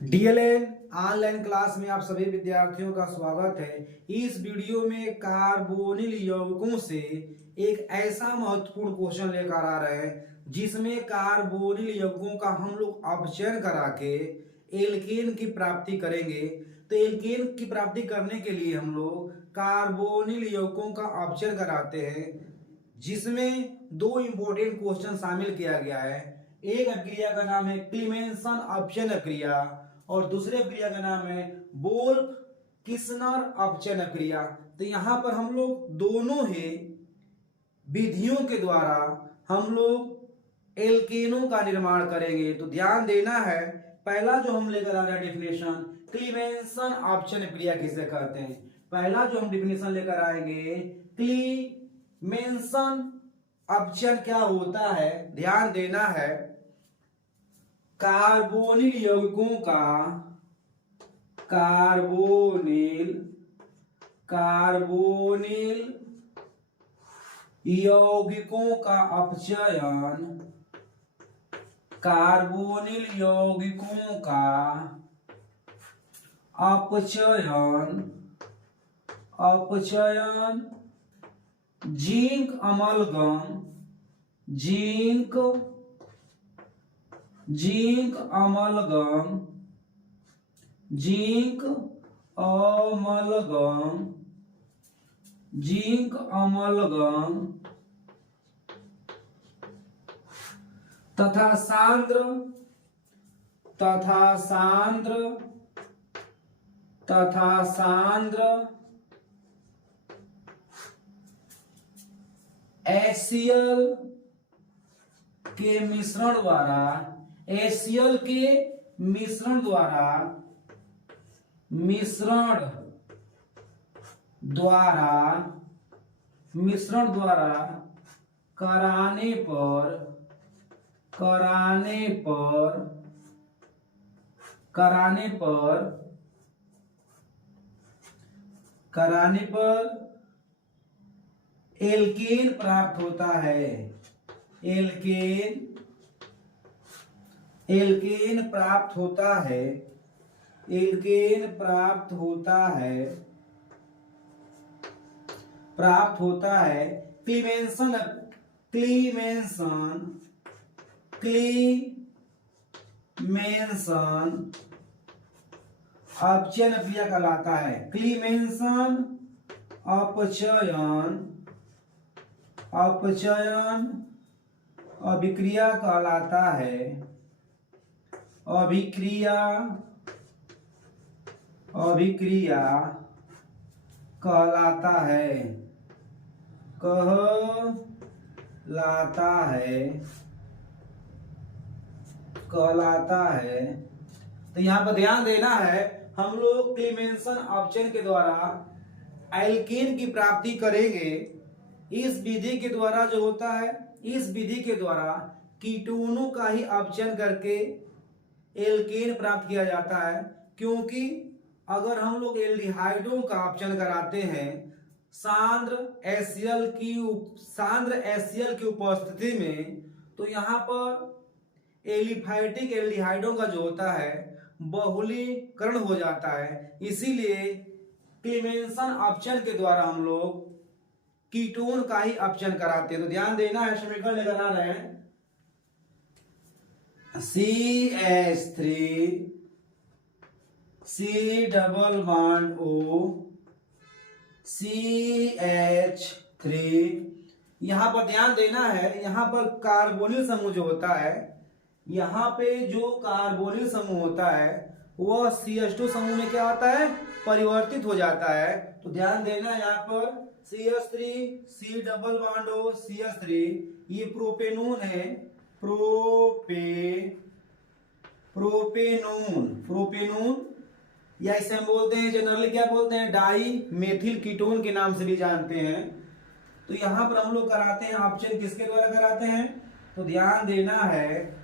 DLN online class में आप सभी विद्यार्थियों का स्वागत है। इस वीडियो में कार्बोनिल यौगिकों से एक ऐसा महत्वपूर्ण क्वेश्चन लेकर आ रहे हैं जिसमें कार्बोनिल यौगिकों का हम लोग अपचयन करा के एल्केन की प्राप्ति करेंगे। तो एल्केन की प्राप्ति करने के लिए हम लोग कार्बोनिल यौगिकों का अपचयन कराते हैं, जिसमें दो इंपॉर्टेंट क्वेश्चन शामिल किया गया है। एक क्रिया का नाम है क्लीमेंसन अपचयन क्रिया और दूसरे क्रिया का नाम है वोल्फ किस्नर अपचयन क्रिया। तो यहां पर हम लोग दोनों ही विधियों के द्वारा हम लोग एल्केनों का निर्माण करेंगे। तो ध्यान देना है, पहला जो हम लेकर आ रहे हैं डेफिनेशन, क्लीमेंसन अपचयन क्रिया किसे कहते हैं। पहला जो हम डेफिनेशन लेकर आएंगे, क्लीमेंसन अपचयन क्या होता है, ध्यान देना है। कार्बोनिल यौगिकों का कार्बोनिल यौगिकों का अपचयन, कार्बोनिल यौगिकों का अपचयन जिंक अमलगम तथा सांद्र HCl के मिश्रण द्वारा कराने पर एल्केन प्राप्त होता है। एल्केन प्राप्त होता है। क्लीमेंसन अपचयन क्रिया कहलाता है। क्लीमेंसन अपचयन अभिक्रिया कहलाता है। अभिक्रिया कहलाता है। तो यहां पर ध्यान देना है, हम लोग क्लीमेंसन अपचयन के द्वारा एल्केन की प्राप्ति करेंगे। इस विधि के द्वारा जो होता है, इस विधि के द्वारा कीटोनों का ही अपचयन करके एल्केन प्राप्त किया जाता है। क्योंकि अगर हम लोग एल्डिहाइडों का अपचयन कराते हैं सांद्र HCl की उपस्थिति में, तो यहां पर एलिफैटिक एल्डिहाइडों का जो होता है बहुलीकरण हो जाता है। इसीलिए क्लीमेंसन अपचयन के द्वारा हम लोग कीटोन का ही अपचयन कराते हैं। तो ध्यान देना है, समीकरण लेकर आ रहे हैं CH3 C double bond O CH3। यहां पर ध्यान देना है, यहां पर कार्बोनिल समूह जो होता है, यहां पे जो कार्बोनिल समूह होता है वह CH2 समूह में क्या होता है, परिवर्तित हो जाता है। तो ध्यान देना, यहाँ पर CH3 C double bond O CH3, ये प्रोपेनून है। प्रोपेनून या इसे हम बोलते हैं जनरली क्या बोलते हैं, डाई मेथिल कीटोन के नाम से भी जानते हैं। तो यहां पर हम लोग कराते हैं अपचयन, किसके द्वारा कराते हैं, तो ध्यान देना है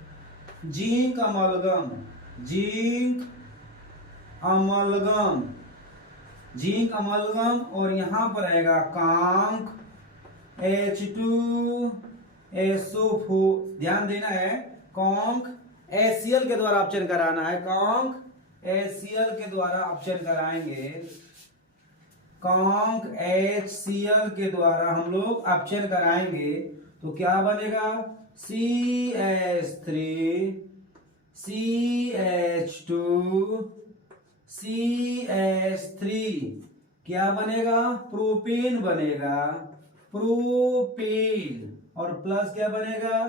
जिंक अमलगम और यहां पर आएगा कांक H2SO4। ध्यान देना है, कॉन्क HCl के द्वारा अपचयन कराना है, कॉन्क HCl के द्वारा अपचयन कराएंगे, कॉन्क HCl के द्वारा हम लोग अपचयन कराएंगे तो क्या बनेगा, CH3 CH2 CH3 क्या बनेगा, प्रोपेन बनेगा, प्रोपेन, और प्लस क्या बनेगा,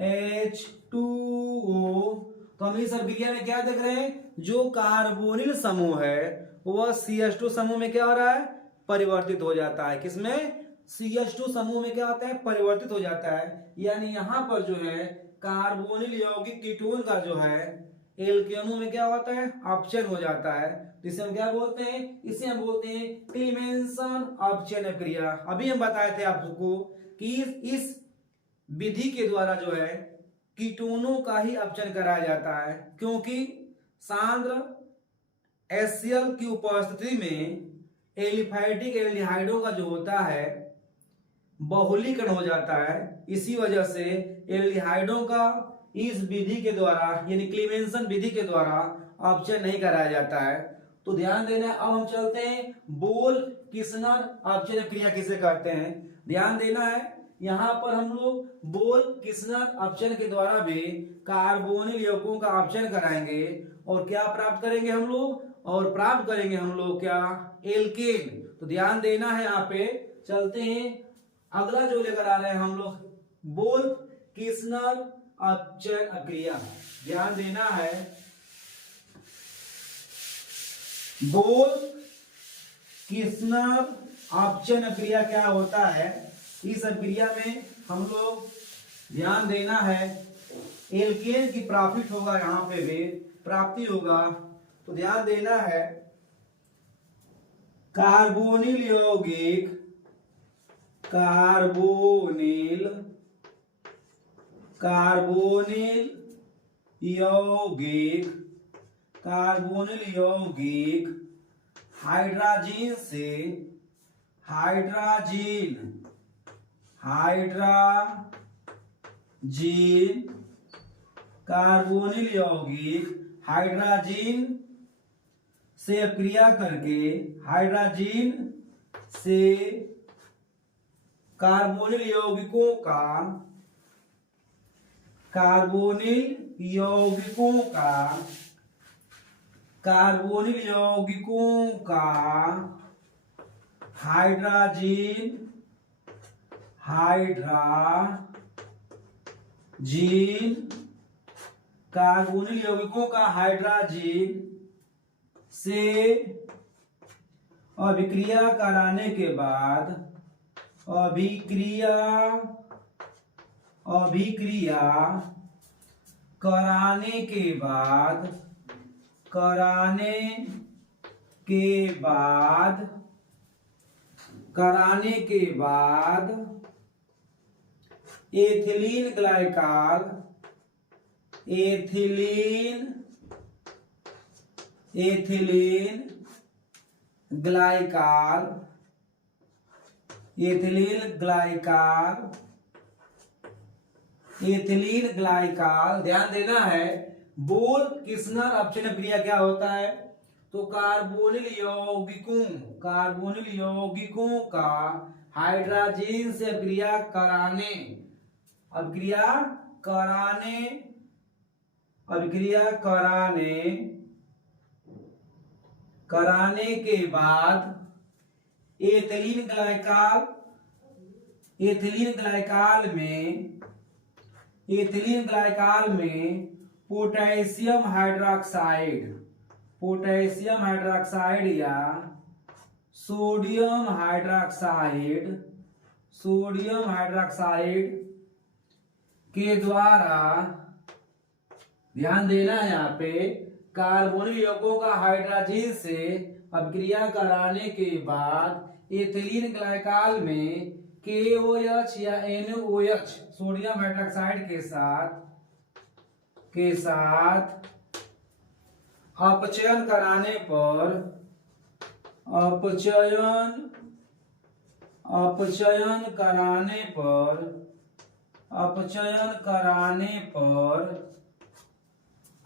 H2O। तो हम इस अभिक्रिया में क्या देख रहे हैं, जो कार्बोनिल समूह है वह CH2 समूह में क्या हो रहा है, परिवर्तित हो जाता है। किसमें, CH2 समूह में क्या होता है, परिवर्तित हो जाता है। यानी यहां पर जो है कार्बोनिल यौगिक कीटोन का जो है एल्केनों में क्या होता है, अपचयन हो जाता है। तो इसे हम क्या बोलते हैं, इसे हम बोलते हैं क्लीमेंसन अपचयन क्रिया। अभी हम बताए थे आपको कि इस विधि के द्वारा जो है कीटोनों का ही अपचयन कराया जाता है, क्योंकि सांद्र HCl की उपस्थिति में एलिफैटिक एल्डिहाइडों का जो होता है बहुलीकरण हो जाता है। इसी वजह से एल्डिहाइडों का इस विधि के द्वारा यानी क्लीमेंसन विधि के द्वारा अपचयन नहीं कराया जाता है। तो ध्यान देना। अब हम चलते हैं बोल किस्नर अपचयन क्रिया किसे कहते हैं, ध्यान देना है। यहां पर हम लोग बोल किस्नर अपचयन के द्वारा भी कार्बोनिल यौगिकों का अपचयन कराएंगे और क्या प्राप्त करेंगे हम लोग, और प्राप्त करेंगे हम लोग क्या, एल्केन। तो ध्यान देना है, यहाँ पे चलते हैं। अगला जो लेकर आ रहे हैं हम लोग, बोल किस्नर अपचयन क्रिया, ध्यान देना है। बोल किस्नर अपचयन क्रिया क्या होता है, इस क्रिया में हम लोग ध्यान देना है, एल्केन की प्रॉफिट होगा, यहां पे भी प्राप्ति होगा। तो ध्यान देना है, कार्बोनिल यौगिक, कार्बोनिल यौगिक, कार्बोनिल यौगिक हाइड्रोजन से, कार्बोनिल यौगिक हाइड्रोजन से क्रिया करके, हाइड्रोजन से कार्बोनिल यौगिकों का, हाइड्रोजन कार्बोनिल यौगिकों का हाइड्रोजन से अभिक्रिया कराने के बाद, अभिक्रिया कराने के बाद एथिलीन ग्लाइकॉल, ध्यान देना है। बोल किस्नर अपचयन क्रिया क्या होता है, तो कार्बोनिल यौगिकों का हाइड्रोजन से अभिक्रिया कराने के बाद एथिलीन ग्लाइकॉल में पोटेशियम हाइड्रोक्साइड या सोडियम हाइड्रोक्साइड के द्वारा, ध्यान देना है यहाँ पे, कार्बोनिल यौगिकों का हाइड्रोजन से अभिक्रिया कराने के बाद एथिलीन ग्लाइकॉल में KOH या NOH सोडियम हाइड्रोक्साइड के साथ अपचयन कराने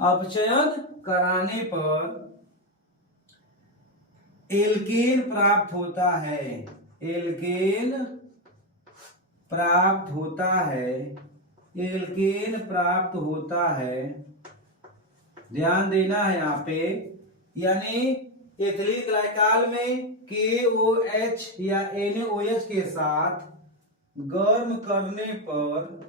अपचयन कराने पर एल्केन प्राप्त होता है। एल्केन प्राप्त होता है। एल्केन प्राप्त होता है। ध्यान देना है यहाँ पे, यानी एथिलीन ग्लाइकॉल में KOH या NaOH के साथ गर्म करने पर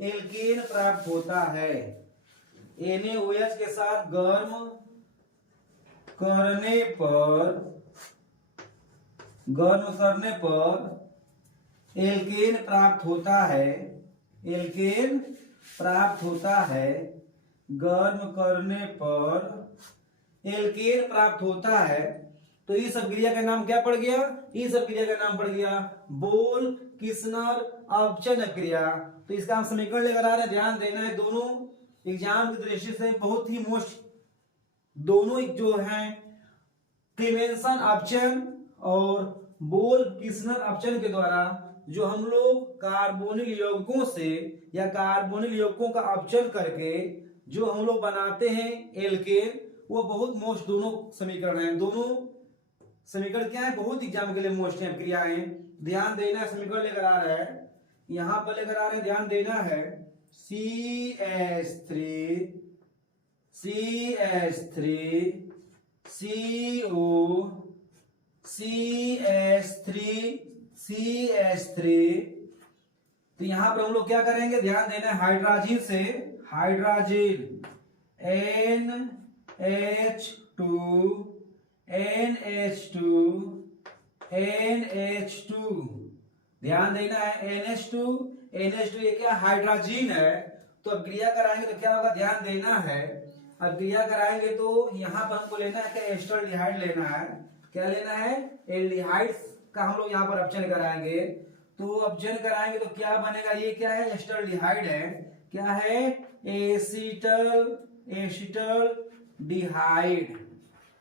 एल्केन प्राप्त होता है। NaOH के साथ गर्म करने पर एल्केन प्राप्त होता है। एल्केन प्राप्त होता है। गर्म करने पर एल्केन प्राप्त होता है। तो इस अभिक्रिया का नाम क्या पड़ गया? इस अभिक्रिया का नाम पड़ गया बोल किस्नर अपचयन अभिक्रिया। तो इसका हम समीकरण लेकर आ रहे हैं, ध्यान देना है। दोनों एग्जाम की दृष्टि से बहुत ही मोस्ट, दोनों जो हैं क्लीमेंसन अपचयन और बोल किस्नर अपचयन के द्वारा जो हम लोग कार्बोनिल यौगिकों से या कार्बोनिल यौगिकों का अपचयन करके जो हम लोग बनाते हैं एल्केन, वो बहुत मोस्ट दोनों समीकरण हैं। दोनों समीकरण क्या है? बहुत एग्जाम के लिए मोस्ट है क्रियाएं। ध्यान देना है, समीकरण लेकर आ रहा है, यहां पर लेकर आ रहे हैं, ध्यान देना है। CH3 तो यहां पर हम लोग क्या करेंगे? ध्यान देना है, हाइड्रोजन से हाइड्रोजन NH2 ध्यान देना है, NH2 ये क्या हाइड्रोजन है। तो अब क्रिया कराएंगे तो क्या होगा? ध्यान देना है, अब क्रिया कराएंगे तो यहाँ पर हमको लेना है क्या? एस्टल्डिहाइड लेना है। क्या लेना है? एल्डिहाइड का हम लोग यहाँ पर अपचयन कराएंगे। तो अपचयन कराएंगे तो क्या बनेगा? ये क्या है? एस्टल्डिहाइड है। क्या है?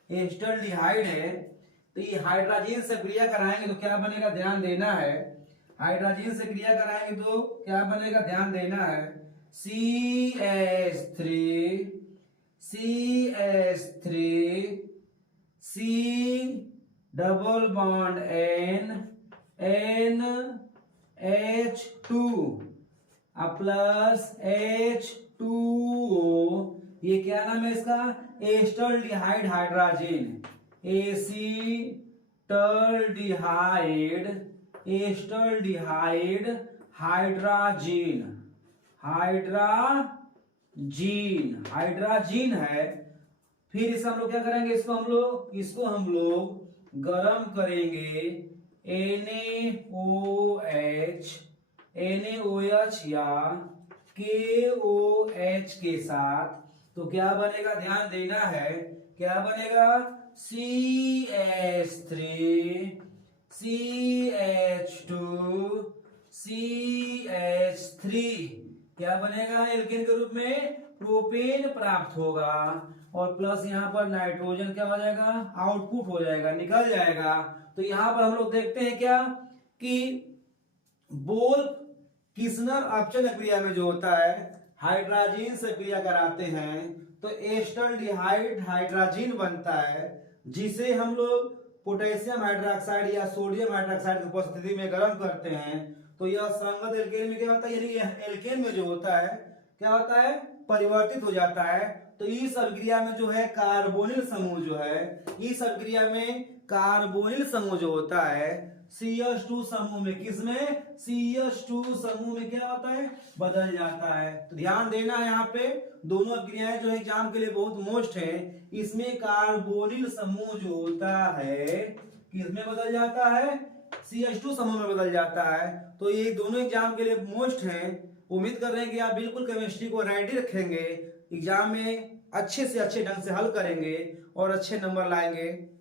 एस्टल्डिहाइड है। तो ये हाइड्रोजन से क्रिया कराएंगे तो क्या बनेगा? ध्यान देना है, हाइड्रोजन से क्रिया कराएंगे तो क्या बनेगा? ध्यान देना है, CH3 C double bond NH2 plus H2O, ये क्या नाम है इसका? एस्टल्डिहाइड हाइड्रोजन, एस्टल्डिहाइड हाइड्रोजन है। फिर इसका हम लोग क्या करेंगे? इसको हम लोग गरम करेंगे NaOH या KOH के साथ। तो क्या बनेगा? ध्यान देना है, क्या बनेगा? CH3 क्या बनेगा? एल्केन के रूप में प्रोपेन प्राप्त होगा और प्लस यहाँ पर नाइट्रोजन क्या हो जाएगा? आउटपुट हो जाएगा, निकल जाएगा। तो यहाँ पर हम लोग देखते हैं क्या कि बोल किस्नर अपचयन क्रिया में जो होता है हाइड्रोजन से क्रिया कराते हैं तो एस्टल्डिहाइड हाइड्रोजन बनता है, जिसे हम लोग पोटेशियम हाइड्रोक्साइड या सोडियम हाइड्रोक्साइड की उपस्थिति में गर्म करते हैं। तो यह संगत एल्केन में क्या होता है? यानी एल्केन में जो होता है क्या होता है? परिवर्तित हो जाता है। तो इस अभिक्रिया में जो है कार्बोनिल समूह जो है, इस अभिक्रिया में कार्बोनिल समूह जो होता है CH2 समूह में, किसमें? CH2 समूह में क्या होता है? बदल जाता है। तो ध्यान देना है, यहाँ पे दोनों अभिक्रियाएं जो एग्जाम के लिए बहुत मोस्ट है। इसमें कार्बोनिल समूह जो होता है किसमें बदल जाता है? CH2 समूह में बदल जाता है। तो ये दोनों एग्जाम के लिए मोस्ट हैं। उम्मीद कर रहे हैं कि आप बिल्कुल केमिस्ट्री को रेडी रखेंगे, एग्जाम में अच्छे से अच्छे ढंग से हल करेंगे और अच्छे नंबर लाएंगे।